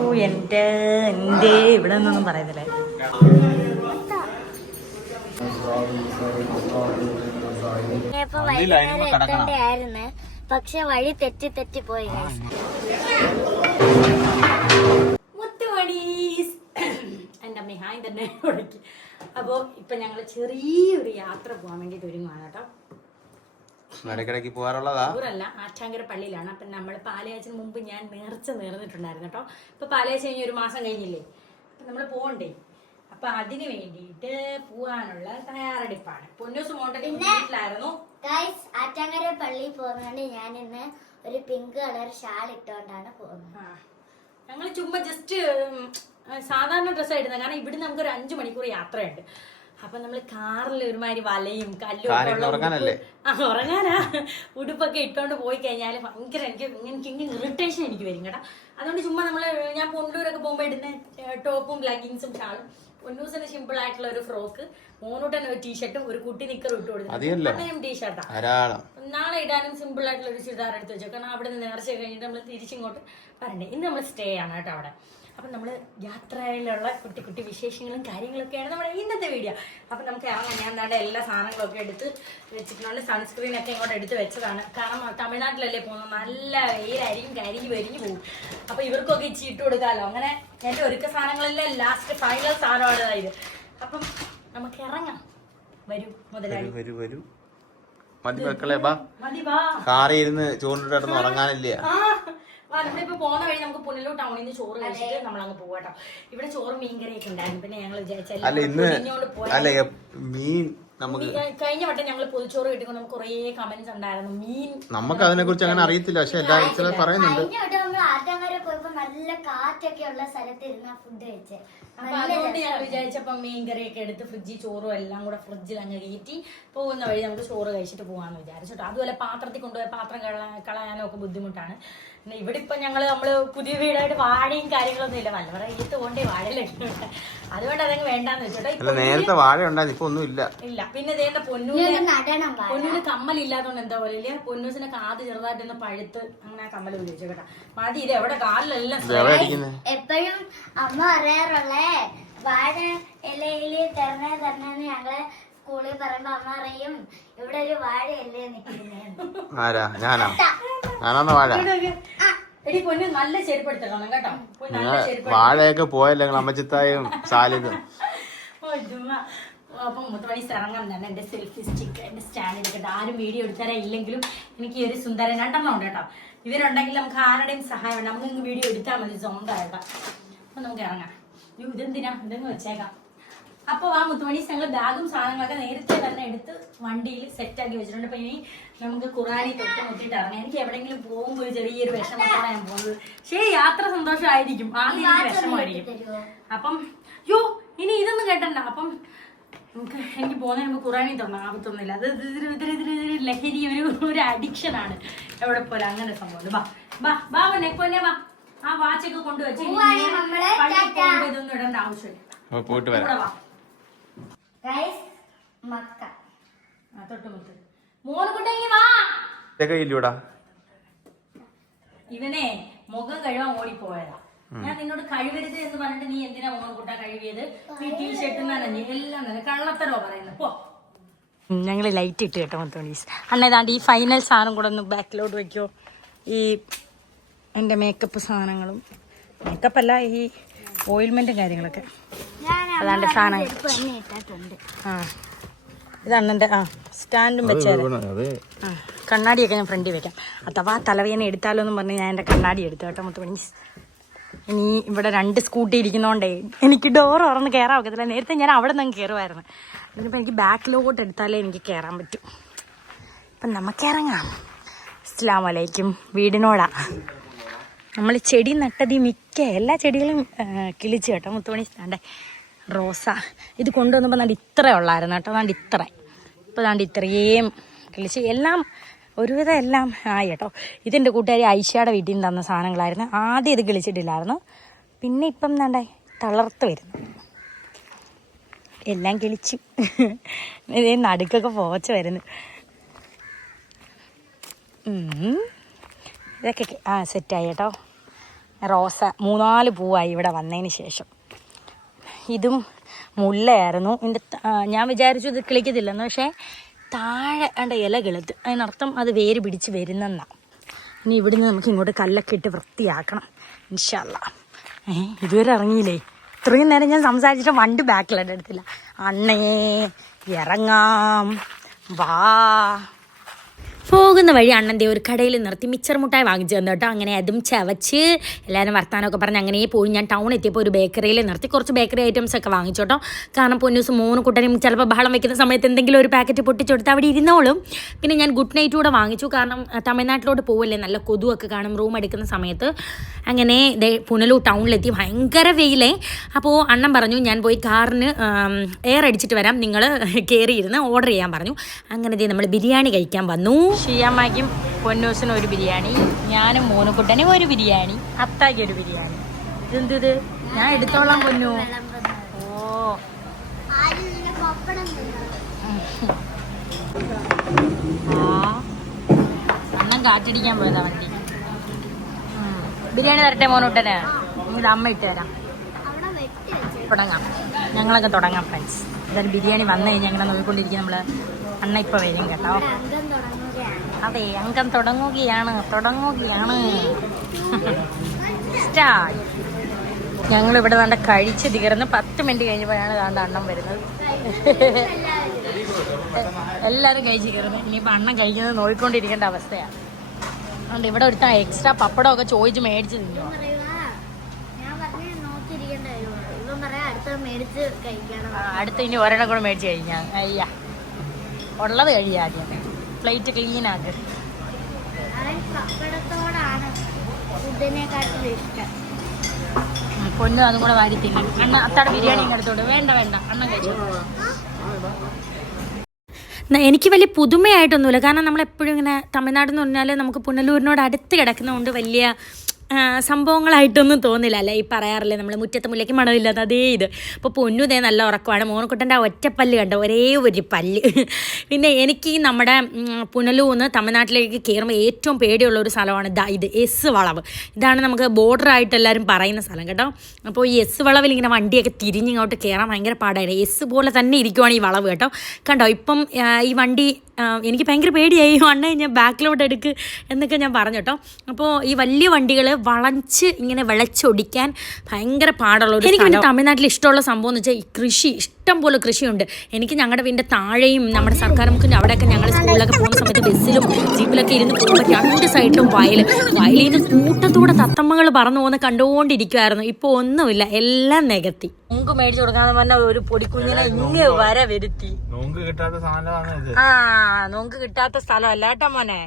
ഓ എന്റെ ഇവിടെ നിന്നൊന്നും പറയുന്നില്ലേ. ആയിരുന്നു, പക്ഷെ വഴി തെറ്റി പോയി. എൻ്റെ അമ്മ ഹായ് തന്നെ തുടക്കി. അപ്പോൾ ഇപ്പൊ ഞങ്ങൾ ചെറിയൊരു യാത്ര പോകാൻ വേണ്ടിട്ട് ഒരുങ്ങുവാണ് കേട്ടോ. ഇടയ്ക്കിടയ്ക്ക് പോകാറുള്ളതാ. ഊരല്ല, ആറ്റാങ്കര പള്ളിയിലാണ്. അപ്പം നമ്മൾ പാലയാച്ചിന് മുമ്പ് ഞാൻ നേർന്നിട്ടുണ്ടായിരുന്നു കേട്ടോ. ഇപ്പൊ പാലയാച്ച കഴിഞ്ഞ് 1 മാസം കഴിഞ്ഞില്ലേ, അപ്പൊ നമ്മൾ പോകണ്ടേ. അപ്പൊ അതിന് വേണ്ടിയിട്ട് പോവാനുള്ള തയ്യാറെടുപ്പാണ്. പൊന്നൂസ് വീട്ടിലായിരുന്നു. ആറ്റാങ്കര പള്ളിയിൽ പോകുന്നതുകൊണ്ട് ഞാൻ ഇന്ന് ഒരു പിങ്ക് കളർ ഷാൾ ഇട്ടുകൊണ്ടാണ് പോകുന്നത്. ഞങ്ങൾ ചുമ്മാ ജസ്റ്റ് സാധാരണ ഡ്രസ്സായിടുന്നത്. കാരണം ഇവിടെ നമുക്കൊരു 5 മണിക്കൂർ യാത്രയുണ്ട്. അപ്പൊ നമ്മള് കാറിൽ ഒരുമാതിരി വലയും കല്ലും ഉറങ്ങാനാ ഉടുപ്പൊക്കെ ഇട്ടോണ്ട് പോയി കഴിഞ്ഞാല് ഭയങ്കര എനിക്ക് ഇറിറ്റേഷൻ എനിക്ക് വരും കേട്ടോ. അതുകൊണ്ട് ചുമ്മാ ഞാൻ പൊണ്ടൂരൊക്കെ പോകുമ്പോ ഇടുന്ന ടോപ്പും ലെഗിൻസും ഷാളും, പൊന്നൂസിന് സിമ്പിൾ ആയിട്ടുള്ള ഒരു ഫ്രോക്ക്, മോനൂട്ടൻ ഒരു ടീഷർട്ടും ഒരു കുട്ടി നിക്കറും ഇട്ട് കൊടുത്തു. ടീഷർട്ടാ നാളെ ഇടാനും സിമ്പിൾ ആയിട്ടുള്ള ഒരു ചുരിദാർ എടുത്ത് വെച്ചോ. കാരണം അവിടെ നിന്ന് നേർച്ച കഴിഞ്ഞിട്ട് നമ്മൾ തിരിച്ചിങ്ങോട്ട് വരണ്ടേ. ഇന്ന് നമ്മൾ സ്റ്റേ ആണ് കേട്ടോ അവിടെ. അപ്പം നമ്മൾ യാത്രയിലുള്ള കുട്ടി കുട്ടി വിശേഷങ്ങളും കാര്യങ്ങളൊക്കെയാണ് നമ്മുടെ ഇന്നത്തെ വീഡിയോ. അപ്പം നമുക്ക് ഇറങ്ങാം. ഞാൻ എന്താണ്ട് എല്ലാ സാധനങ്ങളൊക്കെ എടുത്ത് വെച്ചിട്ടുണ്ട്. സൺസ്ക്രീനൊക്കെ ഇങ്ങോട്ട് എടുത്ത് വെച്ചതാണ്. കാരണം തമിഴ്നാട്ടിലല്ലേ പോകുന്നത്, നല്ല വെയിലായിരിക്കും, കരിഞ്ഞ് വരിഞ്ഞു പോകും. അപ്പം ഇവർക്കൊക്കെ ഇച്ചി ഇട്ട് കൊടുക്കാമല്ലോ. അങ്ങനെ എൻ്റെ ഒരുക്ക സാധനങ്ങളെല്ലാം ലാസ്റ്റ് ഫൈനൽ സാധനമാണ് ഇത്. അപ്പം നമുക്ക് ഇറങ്ങാം. വരൂ മുതലാളി, വരൂ. മതി മക്കളെ, മതി വാ. കാറിൽ ഇരുന്ന് ചോറിട്ട് ഉറങ്ങാനില്ല. നമ്മളിപ്പോ പോകുന്ന വഴി നമുക്ക് പുനലൂർ ടൗണിൽ നിന്ന് ചോറ് കഴിച്ചിട്ട് നമ്മളങ്ങ് പോവാട്ടോ. ഇവിടെ ചോറും മീൻകറിയൊക്കെ ഉണ്ടായിരുന്നു. പിന്നെ ഞങ്ങൾ വിചാരിച്ചാൽ മീൻ കഴിഞ്ഞ വട്ടം ഞങ്ങൾ പൊതിച്ചോറ് കിട്ടിക്കൊണ്ട് നമുക്ക് കുറേ കമന്റ്സ് ഉണ്ടായിരുന്നു. മീൻ നമുക്ക് അതിനെ കുറിച്ച് അങ്ങനെ അറിയത്തില്ല, പക്ഷെ എല്ലാവരും പറയുന്നുണ്ട്. ആറ്റങ്കര പോയപ്പോ നല്ല കാറ്റൊക്കെ ഉള്ള സ്ഥലത്ത് ഇരുന്ന ഫുഡ് കഴിച്ചേ. അപ്പൊ അതുകൊണ്ട് ഞാൻ വിചാരിച്ചപ്പോ മീൻകറിയൊക്കെ എടുത്ത് ഫ്രിഡ്ജിൽ ചോറും എല്ലാം കൂടെ ഫ്രിഡ്ജിൽ അങ്ങ് കയറ്റി പോകുന്ന വഴി നമുക്ക് ചോറ് കഴിച്ചിട്ട് പോകാന്ന് വിചാരിച്ചിട്ടോ. അതുപോലെ പാത്രത്തിൽ കൊണ്ടുപോയ പാത്രം കളയാനും ഒക്കെ ബുദ്ധിമുട്ടാണ്. പിന്നെ ഇവിടെ ഇപ്പൊ നമ്മള് പുതിയ വീടായിട്ട് വാഴയും കാര്യങ്ങളൊന്നും ഇല്ല. വല്ലവരെ ഈത്ത് കൊണ്ടേ വാഴയിലൊക്കെ ഉണ്ട്. അതുകൊണ്ട് അതങ്ങ് വേണ്ടാന്ന് വെച്ചോട്ടോ. നേരത്തെ വാഴ ഉണ്ടായിരുന്നു, ഇപ്പൊ ഒന്നും ഇല്ല. പിന്നെ ഇതേണ്ട പൊന്നൂന് കമ്മലില്ലാത്തോണ്ട് എന്താ പോലെ ഇല്ല. പൊന്നൂസിന്റെ കാത് ചെറുതായിട്ടൊന്ന് പഴുത്ത് അങ്ങനെ കമ്മൽ ഉപയോഗിച്ചു കേട്ടോ. മതി, ഇത് എവിടെ കാലിലെല്ലാം. എപ്പോഴും അമ്മ പറയാറുള്ളേ വാഴ ഇലയില് തരണേന്ന് ഞങ്ങള് സ്കൂളിൽ പറയുമ്പോ അമ്മ പറയും ഇവിടെ ഒരു വാഴയല്ലേ നിൽക്കുന്നേ. എടി പൊന്നു നല്ല ചെരുപ്പെടുത്തണം കേട്ടോ. വാഴയൊക്കെ പോയല്ലേ അമ്മച്ചിത്തായും സാലിതും. അപ്പം മുത്തമണി ഇറങ്ങാൻ തന്നെ എന്റെ സെൽഫി സ്റ്റിക്ക് എന്റെ സ്റ്റാൻഡ് എടുക്കട്ടെ. ആരും വീഡിയോ എടുത്താലേ ഇല്ലെങ്കിലും എനിക്ക് ഒരു സുന്ദരൻ 2 ഉണ്ട് കേട്ടോ. ഇവരുണ്ടെങ്കിൽ നമുക്ക് ആരുടെയും സഹായം വേണ്ട, നമുക്ക് വീഡിയോ എടുത്താൽ മതി സ്വന്തമായിട്ടാ. അപ്പൊ നമുക്ക് ഇറങ്ങാം. ഇതെന്തിനാ ഇതെന്ന് വെച്ചേക്കാം. അപ്പോൾ ആ മുത്തുമണീസ് ഞങ്ങൾ ബാഗും സാധനങ്ങളൊക്കെ നേരത്തെ തന്നെ എടുത്ത് വണ്ടിയിൽ സെറ്റാക്കി വെച്ചിട്ടുണ്ട്. അപ്പൊ ഇനി നമുക്ക് ഖുറാനി തൊട്ട് മുട്ടിട്ട് ഇറങ്ങാം. എനിക്ക് എവിടെയെങ്കിലും പോകുമ്പോൾ ചെറിയൊരു വിഷമത്തോടെ ഞാൻ പോകുന്നത്. ശരി, യാത്ര സന്തോഷമായിരിക്കും, ആദ്യം വിഷമമായിരിക്കും. അപ്പം ഇനി ഇതൊന്നും കേട്ടണ്ട. അപ്പം എനിക്ക് പോകുന്നതിന് മുമ്പ് ഖുറാനി തൊടണം, ആപത്തൊന്നുമില്ല. അത് ഇതിരി ലഹരി, ഒരു അഡിക്ഷൻ ആണ്. എവിടെ പോലെ അങ്ങനെ സംഭവം. ബാ പൊന്നെ വാ. ആ വാച്ചൊക്കെ കൊണ്ടുവച്ച് ഇതൊന്നും ഇടേണ്ട ആവശ്യമില്ല. തൊട്ടുമുട്ട് മോനുകുട്ടെങ്കി വാ. ഇവനെ മുഖം കഴുകാൻ ഓടിപ്പോയതാ. ഞാൻ നിന്നോട് കഴിവരുത് എന്ന് പറഞ്ഞിട്ട് നീ എന്തിനാ മോൻകുട്ട കഴിവിയത്? ഈ ടീഷർട്ട് നനഞ്ഞ് എല്ലാം തന്നെ കള്ളത്തരോ പറയുന്നത്. പോ. ഞങ്ങൾ ലൈറ്റ് ഇട്ട് കേട്ടോ മുത്തോണീസ്. അണ്ണ ഏതാണ്ട് ഈ ഫൈനൽ സാധനം കൂടെ ഒന്ന് ബാക്കിലോട്ട് വെക്കോ. ഈ എൻ്റെ മേക്കപ്പ് സാധനങ്ങളും, മേക്കപ്പല്ല ഈ ഓയിൽമെന്റും കാര്യങ്ങളൊക്കെ അതാണ്ട് സാധനങ്ങൾ. ഇതാണ് സ്റ്റാൻഡും വെച്ചേരെ. കണ്ണാടിയൊക്കെ ഞാൻ ഫ്രണ്ടിൽ വെക്കാം. അഥവാ തലവേദന എടുത്താലോ എന്ന് പറഞ്ഞ് ഞാൻ എൻ്റെ കണ്ണാടി എടുത്തു കേട്ടോ മുത്തുമണീസ്. ഇനി ഇവിടെ 2 സ്കൂട്ടി ഇരിക്കുന്നോണ്ടേ എനിക്ക് ഡോർ തുറന്ന് കയറാൻ ഒക്കത്തില്ല. നേരത്തെ ഞാൻ അവിടെ നിന്ന് കയറുമായിരുന്നു. ഇനിയിപ്പോൾ എനിക്ക് ബാക്കിലോട്ട് എടുത്താലേ എനിക്ക് കയറാൻ പറ്റും. അപ്പം നമുക്ക് ഇറങ്ങാം. അസ്സലാമു അലൈക്കും. വീടിനോടാ നമ്മൾ ചെടി നട്ടത്. മിക്ക എല്ലാ ചെടികളും കിളിച്ച് കേട്ടോ മുത്തുമണി. താണ്ടെ റോസ ഇത് കൊണ്ടുവന്നപ്പോൾ നാണ്ട് ഇത്ര ഉള്ളായിരുന്നു കേട്ടോ. നാണ്ട് ഇത്ര, ഇപ്പോൾ നാണ്ട് ഇത്രയും കിളിച്ച്. എല്ലാം ഒരുവിധം എല്ലാം ആയി കേട്ടോ. ഇതെൻ്റെ കൂട്ടുകാരി ഐഷയുടെ വീട്ടിൽ നിന്ന് തന്ന സാധനങ്ങളായിരുന്നു. ആദ്യം ഇത് കിളിച്ചിട്ടില്ലായിരുന്നു, പിന്നെ ഇപ്പം നാണ്ടേ തളർത്ത് വരുന്നു. എല്ലാം കിളിച്ചു. ഇതേ നടുക്കൊക്കെ പോച്ച വരുന്നു. ഇതൊക്കെ സെറ്റായി കേട്ടോ. റോസ 3-4 പൂവായി ഇവിടെ വന്നതിന് ശേഷം. ഇതും മുല്ലയായിരുന്നു. ഞാൻ വിചാരിച്ചു ഇത് കിളിക്കത്തില്ലെന്ന്, പക്ഷേ താഴെ എൻ്റെ ഇല കിളുത്ത്. അതിനർത്ഥം അത് വേര് പിടിച്ച് വരുന്നെന്നാണ്. ഇനി ഇവിടുന്ന് നമുക്ക് ഇങ്ങോട്ട് കല്ലൊക്കെ ഇട്ട് വൃത്തിയാക്കണം ഇൻഷാ അല്ലാ. ഇതുവരെ ഇറങ്ങിയില്ലേ? ഇത്രയും നേരം ഞാൻ സംസാരിച്ചിട്ട് വണ്ടി ബാക്കിലായിട്ട് എടുത്തില്ല. അണ്ണേ ഇറങ്ങാം വാ. പോകുന്ന വഴി അണ്ണൻ്റെ ഒരു കടയിൽ നിർത്തി മിച്ചർ മുട്ടായി വാങ്ങിച്ചു തന്നു കേട്ടോ. അങ്ങനെ അതും ചവച്ച് എല്ലാവരും വർത്താനമൊക്കെ പറഞ്ഞ് അങ്ങനെ പോയി. ഞാൻ ടൗൺ എത്തിയപ്പോൾ ഒരു ബേക്കറിയിൽ നിർത്തി കുറച്ച് ബേക്കറി ഐറ്റംസ് ഒക്കെ വാങ്ങിച്ചു കേട്ടോ. കാരണം പൊന്നൂസ് 3 കുട്ടനും ചിലപ്പോൾ ബഹളം വയ്ക്കുന്ന സമയത്ത് എന്തെങ്കിലും ഒരു പാക്കറ്റ് പൊട്ടിച്ചെടുത്ത് അവിടെ ഇരുന്നോളും. പിന്നെ ഞാൻ ഗുഡ് നൈറ്റ് കൂടെ വാങ്ങിച്ചു. കാരണം തമിഴ്നാട്ടിലോട്ട് പോവല്ലേ, നല്ല കൊതുവൊക്കെ കാണും റൂം എടുക്കുന്ന സമയത്ത്. അങ്ങനെ പുനലൂർ ടൗണിലെത്തി. ഭയങ്കര വെയിലേ. അപ്പോൾ അണ്ണൻ പറഞ്ഞു ഞാൻ പോയി കാറിന് എയർ അടിച്ചിട്ട് വരാം, നിങ്ങൾ കയറിയിരുന്ന് ഓർഡർ ചെയ്യാൻ പറഞ്ഞു. അങ്ങനെ നമ്മൾ ബിരിയാണി കഴിക്കാൻ വന്നു. ഷിയാമ്മയ്ക്കും പൊന്നൂസിനും ഒരു ബിരിയാണി, ഞാനും 3 കുട്ടനും ഒരു ബിരിയാണി, അത്താക്ക് ഒരു ബിരിയാണി. ഇതെന്ത് ഞാൻ എടുത്തോളാം പൊന്നു. ഓ അണ്ണൻ കാറ്റടിക്കാൻ പോയതാ വണ്ടി. ബിരിയാണി തരട്ടെ മോനൂട്ടന്? ഇത് അമ്മ ഇട്ട് തരാം. തുടങ്ങാം, ഞങ്ങളൊക്കെ തുടങ്ങാം ഫ്രണ്ട്സ്. എന്തായാലും ബിരിയാണി വന്നു കഴിഞ്ഞാൽ ഞങ്ങളെ നോക്കിക്കൊണ്ടിരിക്കും നമ്മൾ. അണ്ണ ഇപ്പൊ വരും കേട്ടോ. അതെ, അംഗം തുടങ്ങുകയാണ്. ഞങ്ങളിവിടെ നല്ല കഴിച്ച് തീർന്ന് 10 മിനിറ്റ് കഴിഞ്ഞപ്പോഴാണ് താണ്ട അണ്ണം വരുന്നത്. എല്ലാവരും കഴിച്ച് കയറുന്നു. ഇനിയിപ്പോൾ അണ്ണം കഴിക്കുന്നത് നോക്കിക്കൊണ്ടിരിക്കേണ്ട അവസ്ഥയാണ്. അതുകൊണ്ട് ഇവിടെ ഒരുത്ത എക്സ്ട്രാ പപ്പടമൊക്കെ ചോദിച്ച് മേടിച്ച് തിന്നു. അടുത്ത് ഇനി ഒരെണ്ണം കൂടെ മേടിച്ച് കഴിഞ്ഞാൽ അയ്യ ഉള്ളത് കഴിയാദ്യം. പ്ലേറ്റ് ക്ലീൻ ആക്ക്. പൊന്നു അതും കൂടെ വാരി തിന്നും. അണ്ണ അത്താടെ ബിരിയാണി എടുത്തോട്. വേണ്ട അണ്ണൻ കഴിച്ചു. എനിക്ക് വലിയ പുതുമയായിട്ടൊന്നുമില്ല. കാരണം നമ്മളെപ്പോഴും ഇങ്ങനെ തമിഴ്നാട് എന്ന് പറഞ്ഞാൽ നമുക്ക് പുനലൂരിനോട് അടുത്ത് കിടക്കുന്നതുകൊണ്ട് വലിയ സംഭവങ്ങളായിട്ടൊന്നും തോന്നില്ല. അല്ലേ ഈ പറയാറില്ലേ നമ്മൾ മുറ്റത്ത് മുല്ലയ്ക്ക് മണമില്ലാത്ത അതേ ഇത്. അപ്പോൾ പൊന്നുതേ നല്ല ഉറക്കമാണ്. മോനക്കുട്ടൻ്റെ ആ ഒറ്റപ്പല്ല് കണ്ടോ, ഒരേ ഒരു പല്ല്. പിന്നെ എനിക്ക് നമ്മുടെ പുനലൂന്ന് തമിഴ്നാട്ടിലേക്ക് കയറുമ്പോൾ ഏറ്റവും പേടിയുള്ള ഒരു സ്ഥലമാണ് ഇത് എസ് വളവ്. ഇതാണ് നമുക്ക് ബോർഡറായിട്ട് എല്ലാവരും പറയുന്ന സ്ഥലം കേട്ടോ. അപ്പോൾ ഈ എസ് വളവിൽ ഇങ്ങനെ വണ്ടിയൊക്കെ തിരിഞ്ഞിങ്ങോട്ട് കയറാൻ ഭയങ്കര പാടായിരുന്നു. എസ് പോലെ തന്നെ ഇരിക്കുവാണ് ഈ വളവ് കേട്ടോ. കണ്ടോ ഇപ്പം ഈ വണ്ടി എനിക്ക് ഭയങ്കര പേടിയായി. അണ്ണ ഞാൻ ബാക്കിലോട്ട് എടുക്ക് എന്നൊക്കെ ഞാൻ പറഞ്ഞു കേട്ടോ. അപ്പോൾ ഈ വലിയ വണ്ടികൾ വളച്ച് ഇങ്ങനെ വിളച്ചൊടിക്കാൻ ഭയങ്കര പാടുള്ള ഒരു എനിക്ക് തമിഴ്നാട്ടിൽ ഇഷ്ടമുള്ള സംഭവം എന്ന് വെച്ചാൽ ഈ കൃഷി. ഇഷ്ടം പോലെ കൃഷിയുണ്ട്. എനിക്ക് ഞങ്ങളുടെ വീടിൻ്റെ താഴെയും നമ്മുടെ സർക്കാർ മുക്കിൻ്റെ അവിടെയൊക്കെ ഞങ്ങൾ സ്കൂളിലൊക്കെ പോകുന്ന സമയത്ത് ബസ്സിലും ജീപ്പിലൊക്കെ ഇരുന്ന് പോകുമ്പോൾ 2 സൈഡിലും വയലിൽ നിന്ന് കൂട്ടത്തോടെ തത്തമ്മകൾ പറന്നു പോകുന്ന കണ്ടുകൊണ്ടിരിക്കുമായിരുന്നു. ഇപ്പോൾ ഒന്നുമില്ല, എല്ലാം നികത്തി. നോങ്ക് മേടിച്ചു കൊടുക്കാന്ന് പറഞ്ഞ ഒരു പൊടിക്കുഞ്ഞിനെ ഇങ്ങനെ വര വരുത്തി. നോങ്ക് കിട്ടാത്ത സ്ഥലമല്ല കേട്ടോ മോനെ.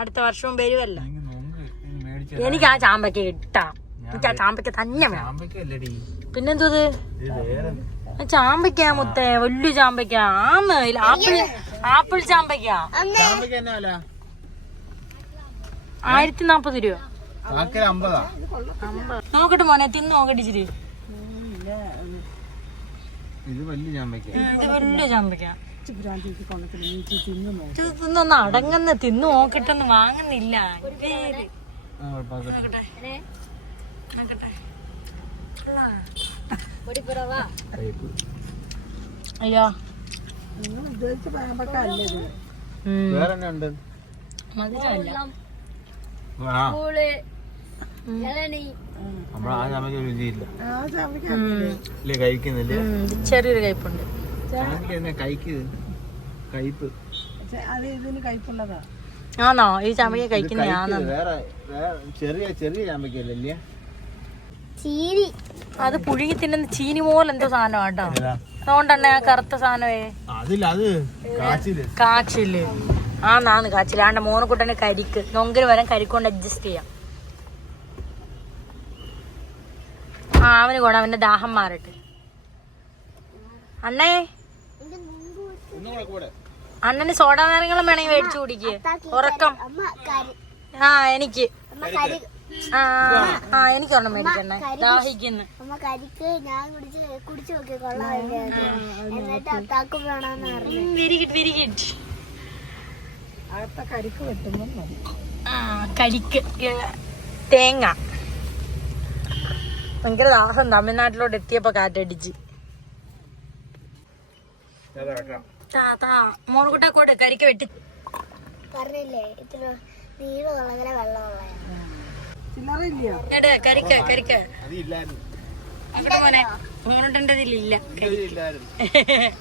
അടുത്ത വർഷവും വരുമല്ലോ. എനിക്ക് ആ ചാമ്പയ്ക്ക കിട്ടാം. എനിക്ക് ആ ചാമ്പയ്ക്ക തന്നെ വേണം. പിന്നെന്തോ ചാമ്പയ്ക്ക മുത്തേ, വലിയ ചാമ്പയ്ക്ക. ആപ്പിൾ ചാമ്പയ്ക്ക 1040 രൂപ. നോക്കട്ടെ മോനെ, തിന്ന് നോക്കട്ടെ ഇച്ചിരി. ഇത് വലിയ ചാമ്പയ്ക്ക. തിന്നൊന്ന് അടങ്ങുന്ന തിന്നു നോക്കട്ടെന്ന് വാങ്ങുന്നില്ല. അയ്യോ ചെറിയൊരു കയ്പുണ്ട്. ആണോ ഈ ചാമ്പയ്ക്ക കഴിക്കുന്നതാണോ? അത് പുഴുങ്ങി തിന്നുന്ന ചീനി പോലെ എന്തോ സാധനം കേട്ടോ. അതുകൊണ്ടന്നെ ആ കറുത്ത സാധനമേ കാച്ചില്. ആന്ന് കാച്ചില്. ആണ്ട മോനക്കുട്ടന് കരിക്ക്. നൊങ്കര് വരാൻ കരിക്കൊണ്ട് അഡ്ജസ്റ്റ് ചെയ്യാം. അവന് കൂടെ അവന്റെ ദാഹം മാറട്ടെ. അണ്ണേ അണ്ണന് സോഡാ നാരങ്ങളും വേണമെങ്കിൽ മേടിച്ചു കുടിക്ക്. ഉറക്കം. എനിക്ക് എനിക്കൊരെണ്ണം മേടിക്കണേ, ദാഹിക്കുന്നു. Very good. കരിക്ക് തേങ്ങ ഭയങ്കര ദാഹം തമിഴ്നാട്ടിലോട്ട് എത്തിയപ്പോ കാറ്റടിച്ച്. മോറുകുട്ട കോട്ട് കരിക്ക് വെട്ടി പറഞ്ഞില്ലേ ഇത്ര നീളമുള്ള വെള്ളമുള്ള കരിക്ക് കരിക്ക് അങ്ങോട്ട് മോനെ മോനുണ്ടതിലില്ല.